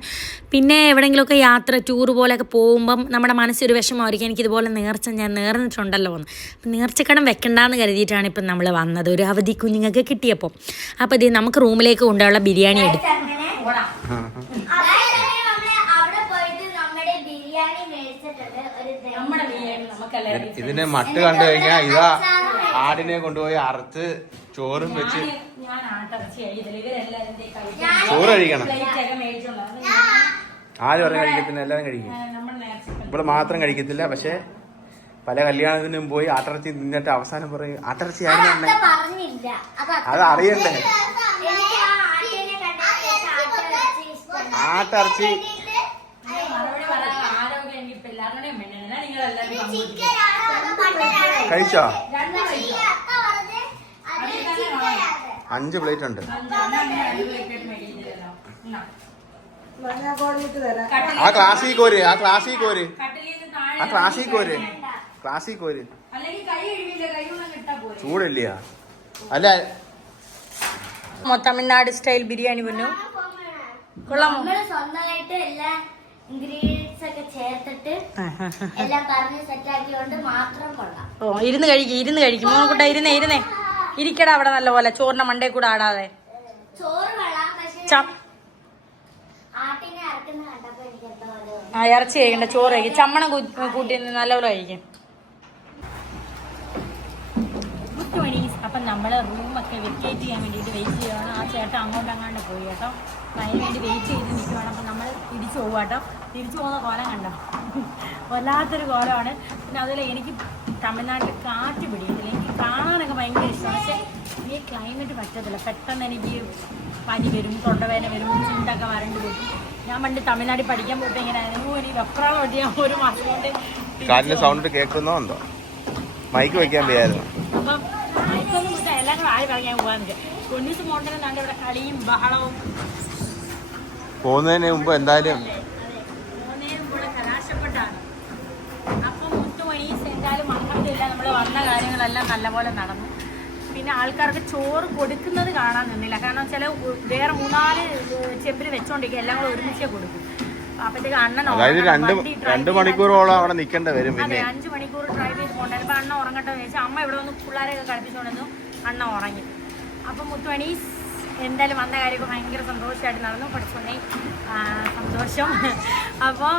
പിന്നെ എവിടെയെങ്കിലുമൊക്കെ യാത്ര ടൂർ പോലെയൊക്കെ പോകുമ്പം നമ്മുടെ മനസ്സൊരു വിഷമമായിരിക്കും, എനിക്കിതുപോലെ നേർച്ച ഞാൻ നേർന്നിട്ടുണ്ടല്ലോ എന്ന്. അപ്പം നേർച്ചക്കടം വെക്കണ്ടെന്ന് കരുതിയിട്ടാണ് ഇപ്പം നമ്മൾ വന്നത്, ഒരു അവധി കുഞ്ഞുങ്ങൾക്ക് കിട്ടിയപ്പോൾ. അപ്പോൾ ഇത് നമുക്ക് റൂമിലേക്ക് കൊണ്ടുള്ള ബിരിയാണി എടുക്കും. ഇതിന്റെ മട്ട് കണ്ടു കഴിഞ്ഞാ ഇതാ ആടിനെ കൊണ്ടുപോയി അറുത്ത് ചോറും വെച്ച് ചോറ് കഴിക്കണം. ആരും പറഞ്ഞ് കഴിക്കത്തില്ല, എല്ലാരും കഴിക്കും. ഇവിടെ മാത്രം കഴിക്കത്തില്ല. പക്ഷെ പല കല്യാണത്തിനും പോയി ആട്ടിറച്ചി തിന്നിട്ട് അവസാനം പറയും ആട്ടിറച്ചി ആയിരുന്നു. അത് അറിയണ്ടേ, ആട്ടിറച്ചി കഴിച്ചോ? 5 പ്ലേറ്റ് ഉണ്ട്. ആ ക്ലാസ്സിൽ കോര്, ആ ക്ലാസ്സിൽ കോര്, ആ ക്ലാസ്സിൽ കോര്, ക്ലാസ്സിൽ കോര്. ചൂടില്ല അല്ല. തമിഴ്നാട് സ്റ്റൈൽ ബിരിയാണി പൊന്നു കൊള്ളാമോ? സ്വന്തമായിട്ട് എല്ലാ ഇൻഗ്രീഡിയൻസ് ഒക്കെ ചേർത്തിട്ട് എല്ലാം പറഞ്ഞ് സെറ്റാക്കിയോണ്ട് മാത്രം കൊള്ളാം. ഓ ഇരുന്ന് കഴിക്കും മോനക്കുട്ട, ഇരുന്നേ ഇരിക്കടാ അവിടെ നല്ല പോലെ, ചോറിന്റെ മണ്ടേ കൂടെ ആടാതെ. ചോറ് കൊള്ളാം, പക്ഷെ ആട്ടിനെ അറക്കുന്ന കണ്ടപ്പോ എനിക്ക് എന്തോ ഇറച്ചി കഴിക്കണ്ട, ചോറ് കഴിക്കും. ചമ്മണം കൂട്ടി നല്ലപോലെ കഴിക്കും. അപ്പം നമ്മൾ റൂമൊക്കെ വെക്കേറ്റ് ചെയ്യാൻ വേണ്ടിയിട്ട് വെയിറ്റ് ചെയ്യണം. ആ ചേട്ടൻ അങ്ങോട്ട് പോയി കേട്ടോ. അതിന് വേണ്ടി വെയിറ്റ് ചെയ്ത് നിൽക്കുകയാണ്. അപ്പം നമ്മൾ തിരിച്ചു പോകുക കേട്ടോ. തിരിച്ചു പോകുന്ന കോലം കണ്ടോ, വല്ലാത്തൊരു കോലമാണ്. പിന്നെ അതുപോലെ എനിക്ക് തമിഴ്നാട്ടിൽ കാറ്റ് പിടിക്കത്തില്ല, എനിക്ക് കാണാനൊക്കെ ഭയങ്കര ഇഷ്ടമാണ്. പക്ഷേ ഈ ക്ലൈമറ്റ് പറ്റത്തില്ല, പെട്ടെന്ന് എനിക്ക് പനി വരും, തൊണ്ടവേദന വരും, ചുണ്ടൊക്കെ വരണ്ട് പോകും. ഞാൻ പണ്ട് തമിഴ്നാട്ടിൽ പഠിക്കാൻ പോയിട്ട് ഇങ്ങനെ ആയിരുന്നു. എനിക്ക് വെപ്രാളം ഒട്ടിയാൽ 1 മാസം കൊണ്ട് സൗണ്ട് കേൾക്കുന്നോ എന്തോ മൈക്ക് വെക്കാൻ വയ്യായിരുന്നു. അപ്പം മൈക്കൊന്നും വിട്ടാൽ എല്ലാം കൂടെ ആയി പറഞ്ഞാൽ പോകാൻ പൊന്നീസ് മോണ്ടനെ നാണ്ട് ഇവിടെ കളിയും ബഹളവും. പോകുന്നതിന് മുമ്പ് എന്തായാലും കലാശപ്പെട്ടാണ്. അപ്പം 8 മണി എന്തായാലും മങ്ങത്തില്ല, നമ്മൾ വന്ന കാര്യങ്ങളെല്ലാം നല്ലപോലെ നടന്നു. പിന്നെ ആൾക്കാർക്ക് ചോറ് കൊടുക്കുന്നത് കാണാൻ നിന്നില്ല, കാരണം ചില വേറെ 3-4 ചെമ്പിൽ വെച്ചോണ്ടിരിക്കുക, എല്ലാം കൂടെ ഒരുമിച്ചേ കൊടുക്കും. അപ്പോഴത്തേക്ക് അണ്ണൻ 2 മണിക്കൂറോളം അവിടെ നിൽക്കേണ്ട വരും. അതെ, 5 മണിക്കൂർ ഡ്രൈവ് ചെയ്ത് പോകണ്ടായിരുന്നു. അപ്പം അണ്ണ ഉറങ്ങട്ടെ എന്ന് വെച്ചാൽ അമ്മ ഇവിടെ വന്ന് പിള്ളേരെയൊക്കെ കളിപ്പിച്ചുകൊണ്ടിരുന്നു, അണ്ണ ഉറങ്ങി. അപ്പം 8 മണി എന്തായാലും വന്ന കാര്യമൊക്കെ ഭയങ്കര സന്തോഷമായിട്ട് നടന്നു, പഠിച്ചുകൊണ്ടേ സന്തോഷം. അപ്പോൾ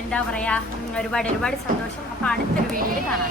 എന്താ പറയുക, ഒരുപാട് സന്തോഷം. അപ്പോൾ അടുത്തൊരു വീഡിയോയിൽ കാണാം.